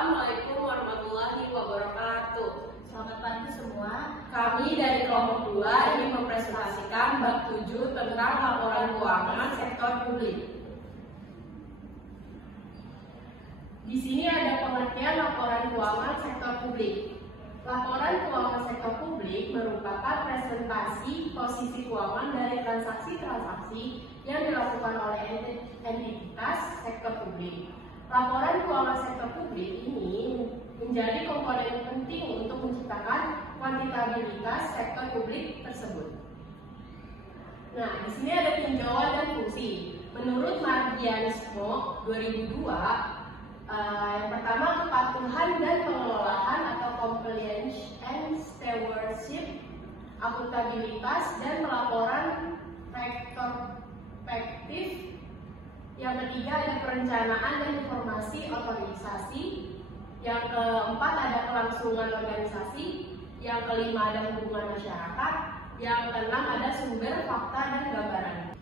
Assalamualaikum warahmatullahi wabarakatuh. Selamat pagi semua. Kami dari kelompok 2 ingin mempresentasikan bab 7 tentang laporan keuangan sektor publik. Di sini ada pengertian laporan keuangan sektor publik. Laporan keuangan sektor publik merupakan presentasi posisi keuangan dari transaksi-transaksi yang dilakukan oleh entitas sektor publik. Laporan keuangan sektor publik ini menjadi komponen penting untuk menciptakan kuantitabilitas sektor publik tersebut. Nah, di sini ada tinjauan dan fungsi. Menurut Margianismo 2002, yang pertama kepatuhan dan pengelolaan atau compliance and stewardship, akuntabilitas dan pelaporan retrospektif. Yang ketiga ada perencanaan dan informasi organisasi. Yang keempat ada kelangsungan organisasi. Yang kelima ada hubungan masyarakat. Yang keenam ada sumber fakta dan gambaran.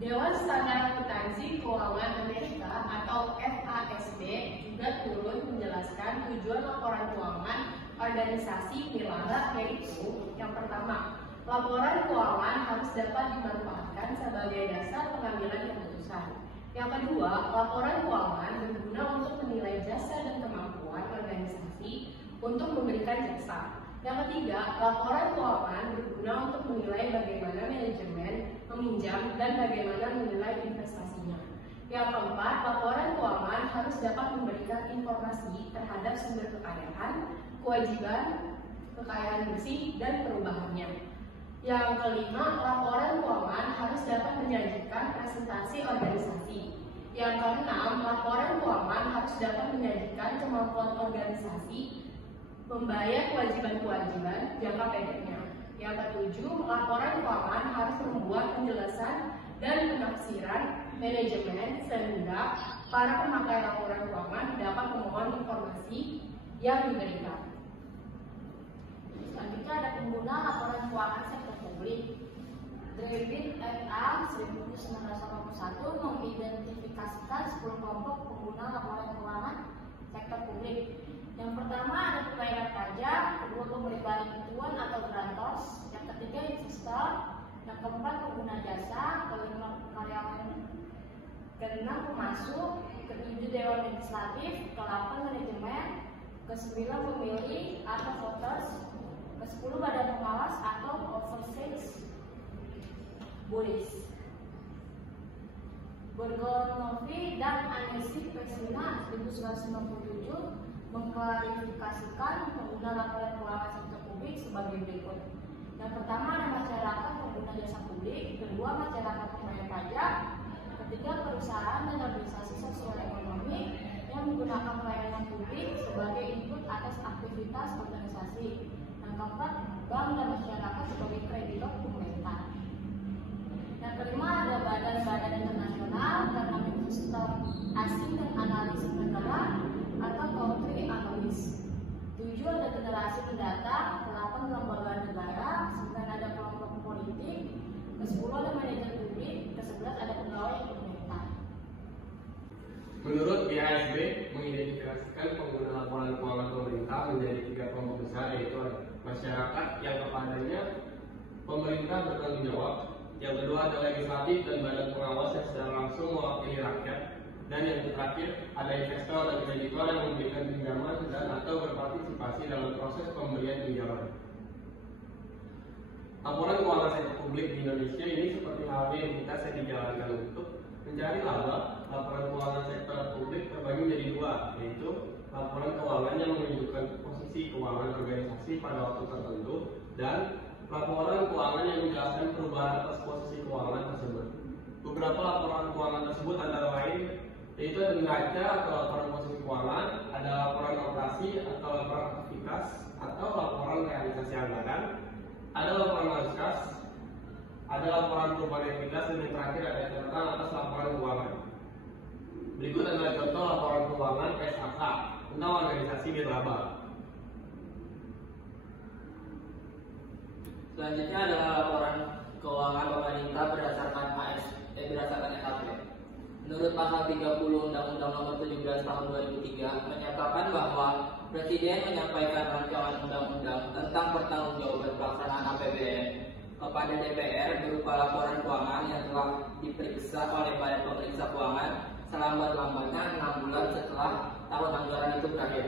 Dewan Standar Akuntansi Keuangan Amerika atau FASB juga turut menjelaskan tujuan laporan keuangan organisasi nilaba, yaitu yang pertama, laporan keuangan harus dapat dimanfaatkan sebagai dasar pengambilan keputusan. Yang kedua, laporan keuangan berguna untuk menilai jasa dan kemampuan organisasi untuk memberikan jasa. Yang ketiga, laporan keuangan berguna untuk menilai bagaimana manajemen meminjam dan bagaimana menilai investasinya. Yang keempat, laporan keuangan harus dapat memberikan informasi terhadap sumber kekayaan, kewajiban, kekayaan bersih, dan perubahannya. Yang kelima, laporan keuangan harus dapat menyajikan presentasi organisasi. Yang keenam, laporan keuangan harus dapat menyajikan kemampuan organisasi membayar kewajiban-kewajiban jangka pendeknya. Yang ketujuh, laporan keuangan harus membuat penjelasan dan penafsiran manajemen sehingga para pemakai laporan keuangan dapat memohon informasi yang diberikan. Selanjutnya ada pengguna laporan keuangan sektor publik. David et al. 1981 mengidentifikasikan 10 kelompok pengguna laporan keuangan sektor publik. Yang pertama ada pembayaran pajak, kedua pemberi bantuan atau grantor, yang ketiga investor, yang keempat pengguna jasa, kelima karyawan, keenam pemasok, ketujuh dewan legislatif, kedelapan manajemen, kesembilan pemilih atau voters, ke-10 badan pengawas atau oversight bodies. Borgonovi dan Anesi Pesina 1997 mengklarifikasikan pengguna laporan keuangan sektor publik sebagai berikut. Yang pertama ada masyarakat pengguna jasa publik, kedua masyarakat pembayar pajak, ketiga perusahaan dan organisasi sosial ekonomi yang menggunakan pelayanan publik sebagai input atas aktivitas organisasi. Yang keempat, bank dan masyarakat sebagai kreditor pemerintah. Yang kelima ada badan-badan internasional dan investor asing dan analisis negara atau country analyst. 7 ada generasi pendatang, 8 lembaga negara, 9 ada kelompok politik, ke-10 ada manajer publik, ke-11 ada pegawai pemerintah. Menurut BASB mengidentifikasikan pengguna laporan keuangan pemerintah menjadi 3 kelompok besar, yaitu masyarakat yang kepadanya pemerintah bertanggung jawab, yang kedua ada legislatif dan badan pengawas yang secara langsung mewakili rakyat, dan yang terakhir ada investor dan kreditor yang memberikan pinjaman dan atau berpartisipasi dalam proses pemberian pinjaman. Laporan keuangan sektor publik di Indonesia ini seperti halnya entitas yang dijalankan untuk mencari laba. Laporan keuangan sektor publik terbagi menjadi 2, yaitu laporan keuangan yang menunjukkan posisi keuangan organisasi pada waktu tertentu dan laporan keuangan yang menjelaskan perubahan atas posisi keuangan tersebut. Beberapa laporan keuangan tersebut antara lain yaitu ada neraca atau laporan posisi keuangan, ada laporan operasi atau laporan aktivitas atau laporan realisasi anggaran, ada laporan lalu kas, ada laporan perubahan entitas, dan yang terakhir ada catatan atas laporan keuangan. Berikut adalah contoh laporan keuangan SAK tentang organisasi nirlaba. Selanjutnya adalah laporan keuangan pemerintah berdasarkan SKP. Menurut pasal 30 Undang-Undang Nomor 17 Tahun 2003 menyatakan bahwa Presiden menyampaikan rancangan undang-undang tentang pertanggungjawaban pelaksanaan APBN kepada DPR berupa laporan keuangan yang telah diperiksa oleh Badan Pemeriksa Keuangan selambat-lambatnya 6 bulan setelah tahun anggaran itu berakhir.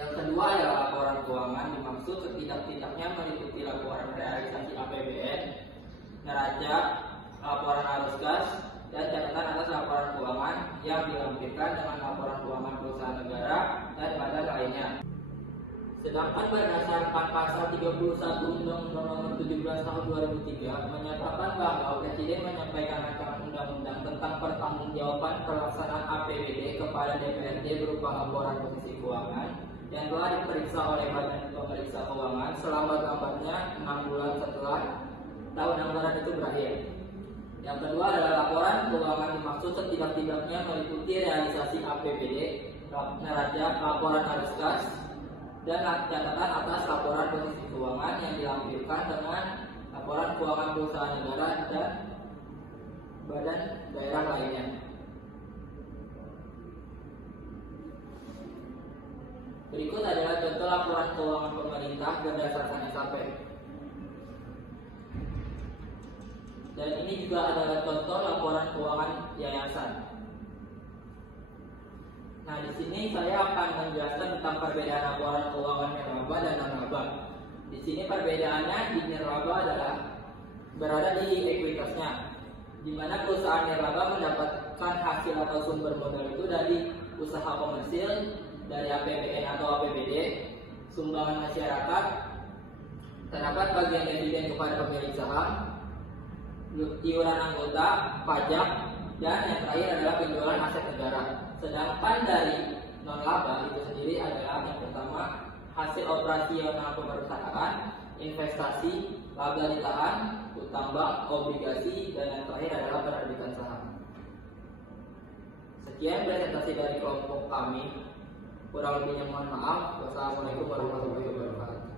Yang kedua adalah laporan keuangan dimaksud setidak-tidaknya meliputi laporan realisasi APBN, neraca, laporan arus kas, dan catatan atas laporan keuangan yang dilampirkan dengan laporan keuangan perusahaan negara dan badan lainnya. Sedangkan berdasarkan pasal 31 Undang-Undang Nomor 17 Tahun 2003 menyatakan bahwa Presiden menyampaikan rancangan undang-undang tentang pertanggungjawaban pelaksanaan APBD kepada DPRD berupa laporan posisi keuangan yang telah diperiksa oleh Badan Pemeriksa Keuangan selambat-lambatnya 6 bulan setelah tahun anggaran itu berakhir. Yang kedua adalah laporan keuangan dimaksud setidak-tidaknya meliputi realisasi APBD, neraca, laporan arus kas, dan catatan atas laporan posisi keuangan yang dilampirkan dengan laporan keuangan perusahaan negara dan badan daerah lainnya. Berikut adalah contoh laporan keuangan pemerintah berdasarkan SAP. Dan ini juga adalah contoh laporan keuangan yayasan. Nah, di sini saya akan menjelaskan tentang perbedaan laporan keuangan nirlaba dan non-laba. Di sini perbedaannya di nirlaba adalah berada di ekuitasnya, di mana perusahaan nirlaba mendapatkan hasil atau sumber modal itu dari usaha komersil, dari APBN atau APBD, sumbangan masyarakat, terdapat bagian dividen kepada pemilik saham, iuran anggota, pajak, dan yang terakhir adalah penjualan aset negara. Sedangkan dari non-laba itu sendiri adalah yang pertama hasil operasional perusahaan, investasi, laba ditahan, utang bank, obligasi, dan yang terakhir adalah penerbitan saham. Sekian presentasi dari kelompok kami. Kurang lebihnya mohon maaf. Wassalamualaikum warahmatullahi wabarakatuh.